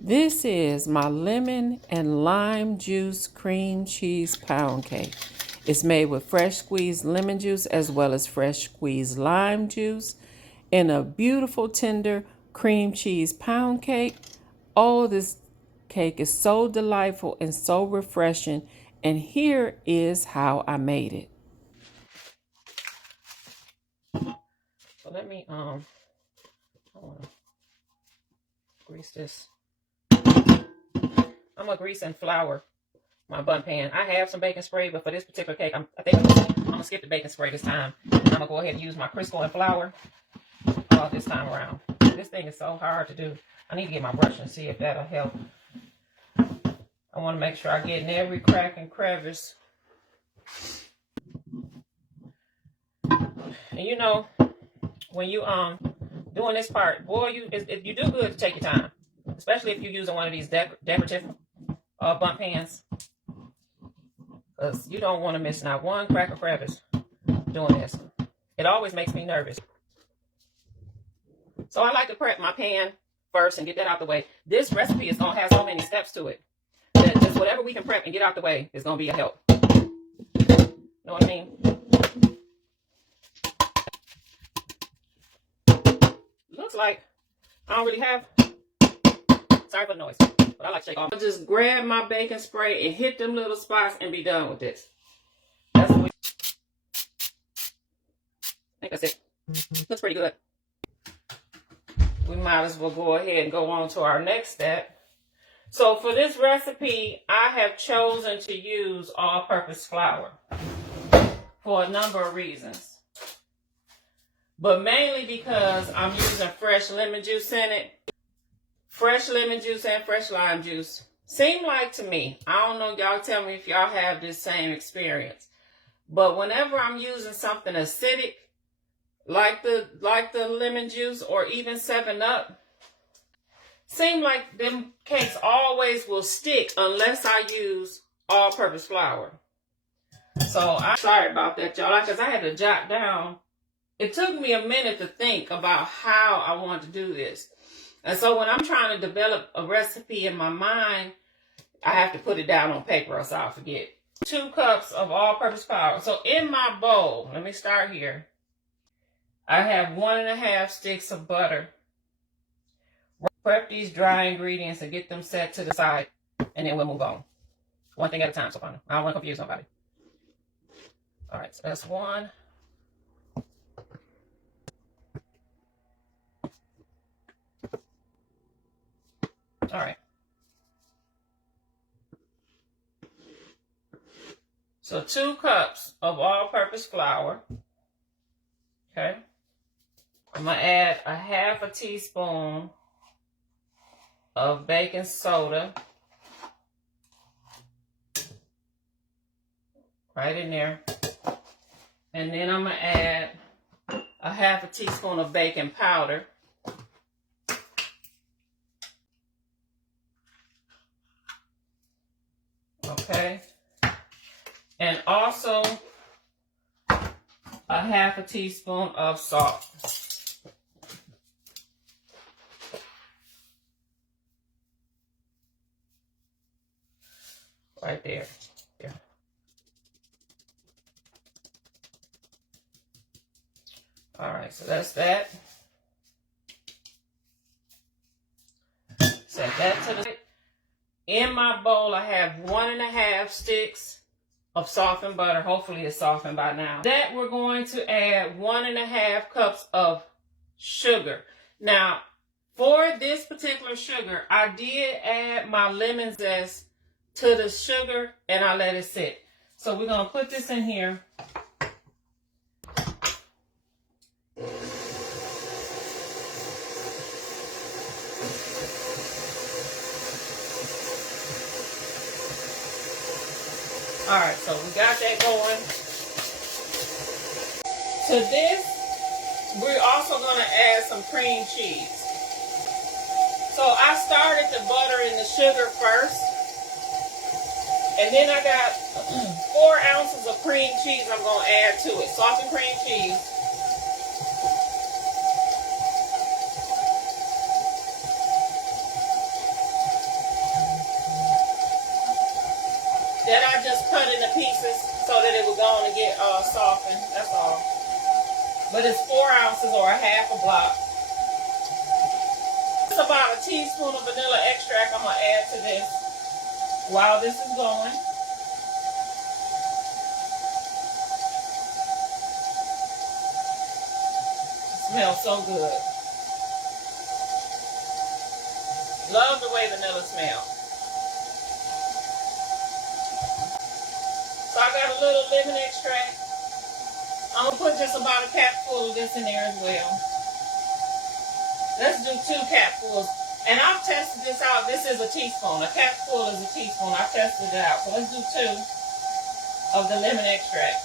This is my lemon and lime juice cream cheese pound cake. It's made with fresh squeezed lemon juice as well as fresh squeezed lime juice in a beautiful tender cream cheese pound cake. Oh, this cake is so delightful and so refreshing. And here is how I made it. So let me I want to grease this. I'm gonna grease and flour my Bundt pan. I have some baking spray, but for this particular cake, I think I'm gonna skip the baking spray this time. I'm gonna go ahead and use my Crisco and flour this time around. This thing is so hard to do. I need to get my brush and see if that'll help. I want to make sure I get in every crack and crevice. And you know, when you doing this part, boy, you do good to take your time, especially if you're using one of these decorative Bundt pans, because you don't want to miss not one crack or crevice doing this. It always makes me nervous. So I like to prep my pan first and get that out the way. This recipe is going to have so many steps to it that just whatever we can prep and get out the way is going to be a help. Know what I mean? Looks like I don't really have... Sorry for the noise, but I like to shake off. I'll just grab my baking spray and hit them little spots and be done with this. That's what I think that's it. Looks pretty good. We might as well go ahead and go on to our next step. So for this recipe, I have chosen to use all-purpose flour for a number of reasons. But mainly because I'm using fresh lemon juice in it. Fresh lemon juice and fresh lime juice seem like to me, I don't know, y'all tell me if y'all have this same experience, but whenever I'm using something acidic like the lemon juice or even 7-Up, seem like them cakes always will stick unless I use all-purpose flour. So I'm sorry about that, y'all, because I had to jot down. It took me a minute to think about how I want to do this. And so when I'm trying to develop a recipe in my mind, I have to put it down on paper or else I'll forget. 2 cups of all-purpose flour. So in my bowl, let me start here. I have 1.5 sticks of butter. Prep these dry ingredients and get them set to the side, and then we'll move on. One thing at a time, so fun. I don't want to confuse nobody. All right, so that's 1. All right. So 2 cups of all-purpose flour. Okay. I'm going to add a 1/2 teaspoon of baking soda. Right in there. And then I'm going to add a 1/2 teaspoon of baking powder. Okay. And also a 1/2 teaspoon of salt. Right there. Yeah. All right, so that's that. Set that to the side. In my bowl, I have 1.5 sticks of softened butter. Hopefully it's softened by now. That we're going to add 1.5 cups of sugar. Now, for this particular sugar, I did add my lemon zest to the sugar and I let it sit. So we're going to put this in here. All right, so we got that going. To this, we're also going to add some cream cheese. So I started the butter and the sugar first. And then I got 4 ounces of cream cheese I'm going to add to it. Softened cream cheese. I just cut into pieces so that it would go on and get softened. That's all. But it's 4 ounces or a half a block. It's about a teaspoon of vanilla extract I'm going to add to this while this is going. It smells so good. Love the way vanilla smells. So I got a little lemon extract. I'm going to put just about a capful of this in there as well. Let's do 2 capfuls. And I've tested this out. This is a teaspoon. A capful is a teaspoon. I've tested it out. So let's do 2 of the lemon extract.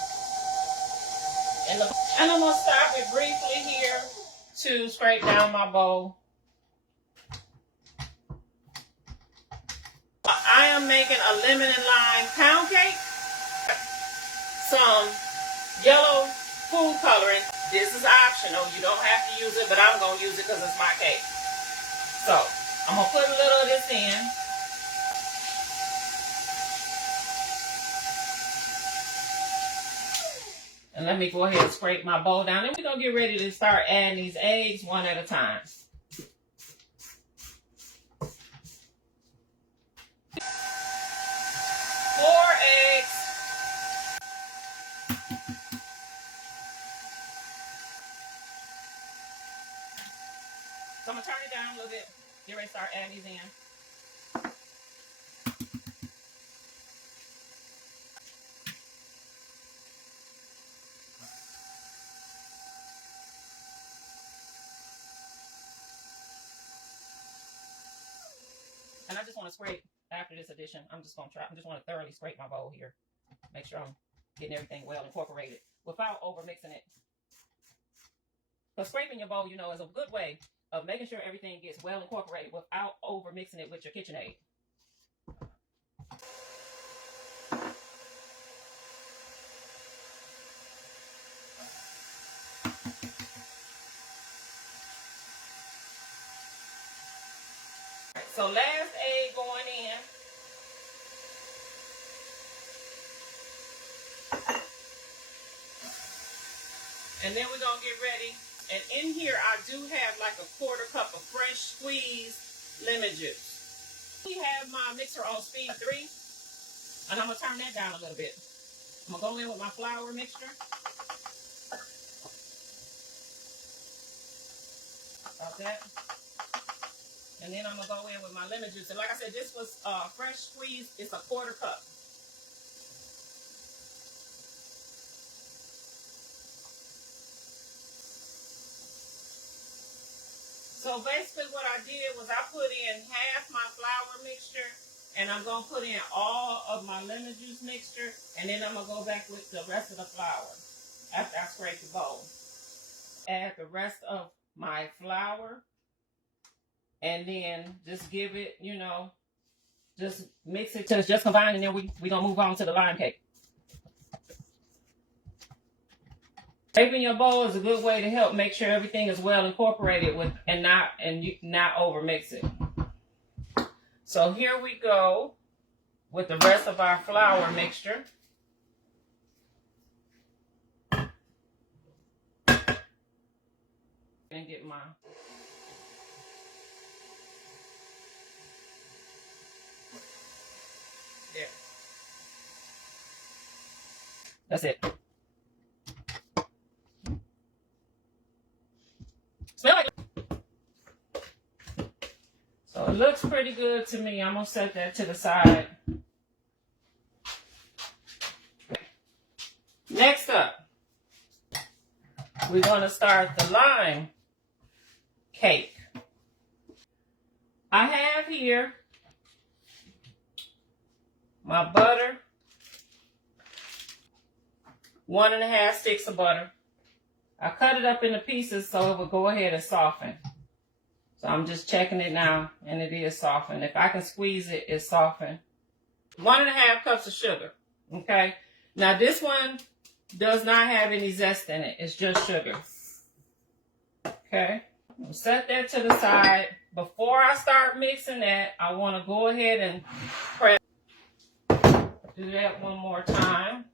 And I'm going to stop it briefly here to scrape down my bowl. I am making a lemon and lime pound cake. Some yellow food coloring. This is optional. You don't have to use it, but I'm going to use it because it's my cake. So, I'm going to put a little of this in. And let me go ahead and scrape my bowl down. And we're going to get ready to start adding these eggs one at a time. 4 eggs. So I'm going to turn it down a little bit. Get ready to start adding these in. And I just want to scrape after this addition. I just want to thoroughly scrape my bowl here. Make sure I'm getting everything well incorporated without over mixing it. But scraping your bowl, you know, is a good way of making sure everything gets well incorporated without over mixing it with your KitchenAid. So last egg going in. And then we're going to get ready. And in here, I do have like a 1/4 cup of fresh squeezed lemon juice. We have my mixer on speed 3. And I'm going to turn that down a little bit. I'm going to go in with my flour mixture. About that. And then I'm going to go in with my lemon juice. And like I said, this was fresh squeezed. It's a 1/4 cup. So basically what I did was I put in half my flour mixture. And I'm going to put in all of my lemon juice mixture. And then I'm going to go back with the rest of the flour after I scrape the bowl. Add the rest of my flour. And then just give it, you know, just mix it till it's just combined. And then we're going to move on to the lime cake. Scraping your bowl is a good way to help make sure everything is well incorporated with and not over mix it. So here we go with the rest of our flour mixture. And get my there. That's it. Smell like. So it looks pretty good to me. I'm going to set that to the side. Next up, we're going to start the lime cake. I have here my butter, 1½ sticks of butter. I cut it up into pieces so it will go ahead and soften. So I'm just checking it now, and it is softened. If I can squeeze it, it's softened. 1½ cups of sugar, okay? Now this one does not have any zest in it. It's just sugar, okay? I'll set that to the side. Before I start mixing that, I want to go ahead and press. Do that one more time.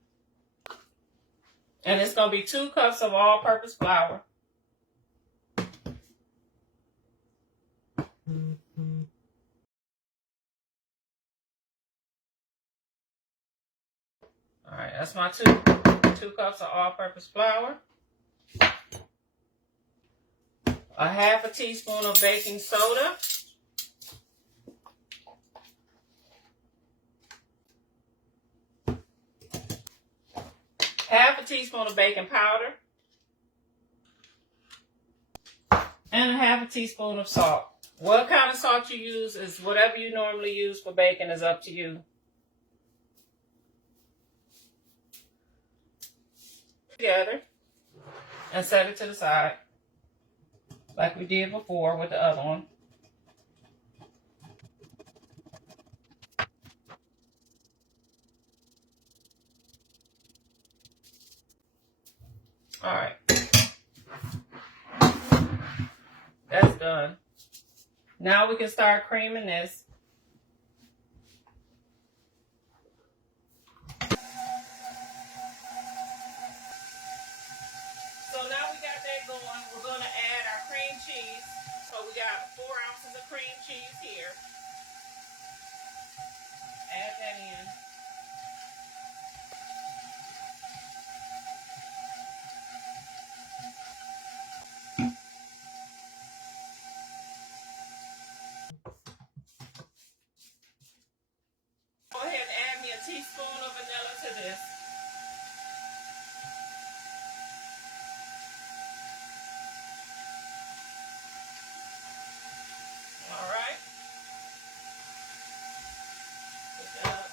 And it's going to be 2 cups of all-purpose flour. All right, that's my 2 cups of all-purpose flour. A half a teaspoon of baking soda. Half a teaspoon of baking powder. And a half a teaspoon of salt. What kind of salt you use is whatever you normally use for baking is up to you. Together and set it to the side like we did before with the other one. All right, that's done. Now we can start creaming this. So now we got that going. We're going to add our cream cheese. So we got 4 ounces of cream cheese here. Add that in. Go ahead and add me a teaspoon of vanilla to this. All right. Put that up.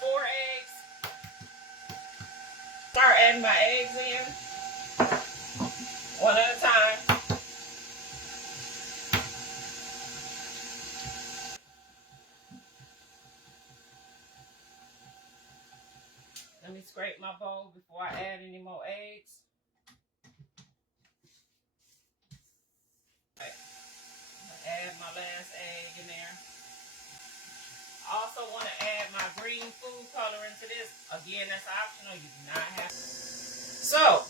4 eggs. Start adding my eggs in. One at a time. Let me scrape my bowl before I add any more eggs. Okay. Add my last egg in there. I also want to add my green food coloring to this. Again, that's optional. You do not have. So,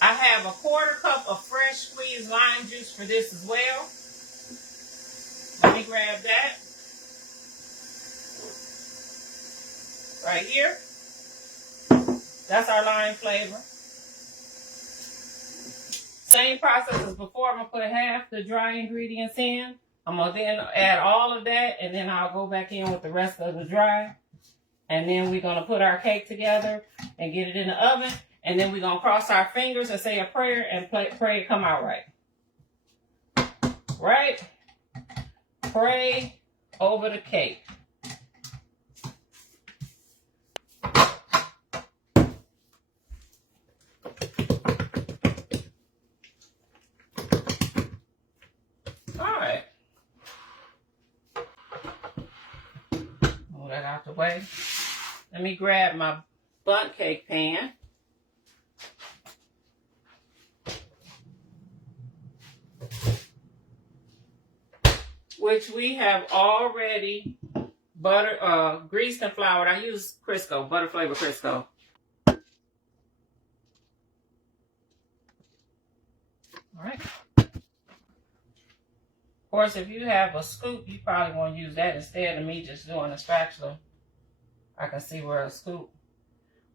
I have a 1/4 cup of fresh squeezed lime juice for this as well. Let me grab that. Right here. That's our lime flavor. Same process as before. I'm going to put half the dry ingredients in. I'm going to then add all of that, and then I'll go back in with the rest of the dry. And then we're going to put our cake together and get it in the oven. And then we're going to cross our fingers and say a prayer and pray it come out right. Right? Pray over the cake. Out the way. Let me grab my Bundt cake pan. Which we have already greased and floured. I use Crisco, butter flavor Crisco. All right. Of course, if you have a scoop, you probably want to use that instead of me just doing a spatula. I can see where a scoop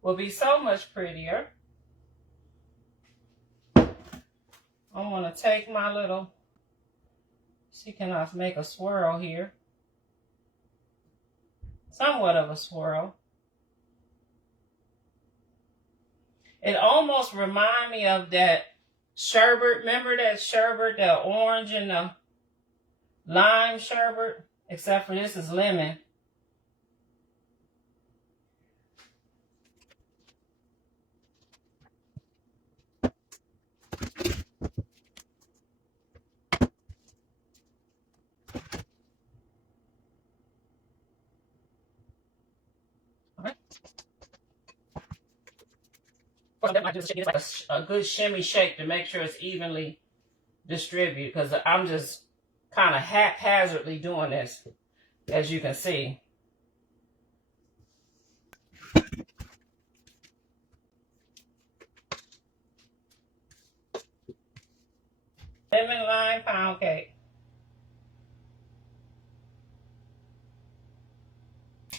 will be so much prettier. I'm going to take my little, see, can I make a swirl here? Somewhat of a swirl. It almost reminds me of that sherbet. Remember that sherbet, the orange and the lime sherbet? Except for this is lemon. That might just get like a good shimmy shake to make sure it's evenly distributed, because I'm just kind of haphazardly doing this. as you can see. Lemon lime pound cake.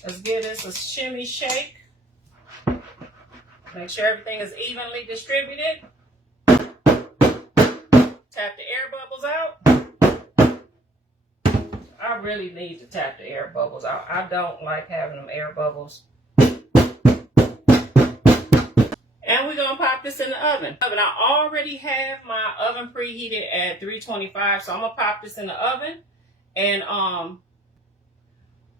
Let's give this a shimmy shake. Make sure everything is evenly distributed. Tap the air bubbles out. I really need to tap the air bubbles out. I don't like having them air bubbles. And we're going to pop this in the oven. I already have my oven preheated at 325, so I'm going to pop this in the oven. And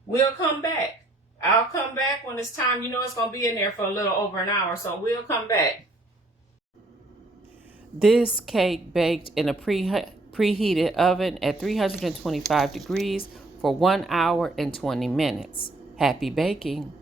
we'll come back. I'll come back when it's time. You know it's going to be in there for a little over an hour, so we'll come back. This cake baked in a preheated oven at 325 degrees for 1 hour and 20 minutes. Happy baking!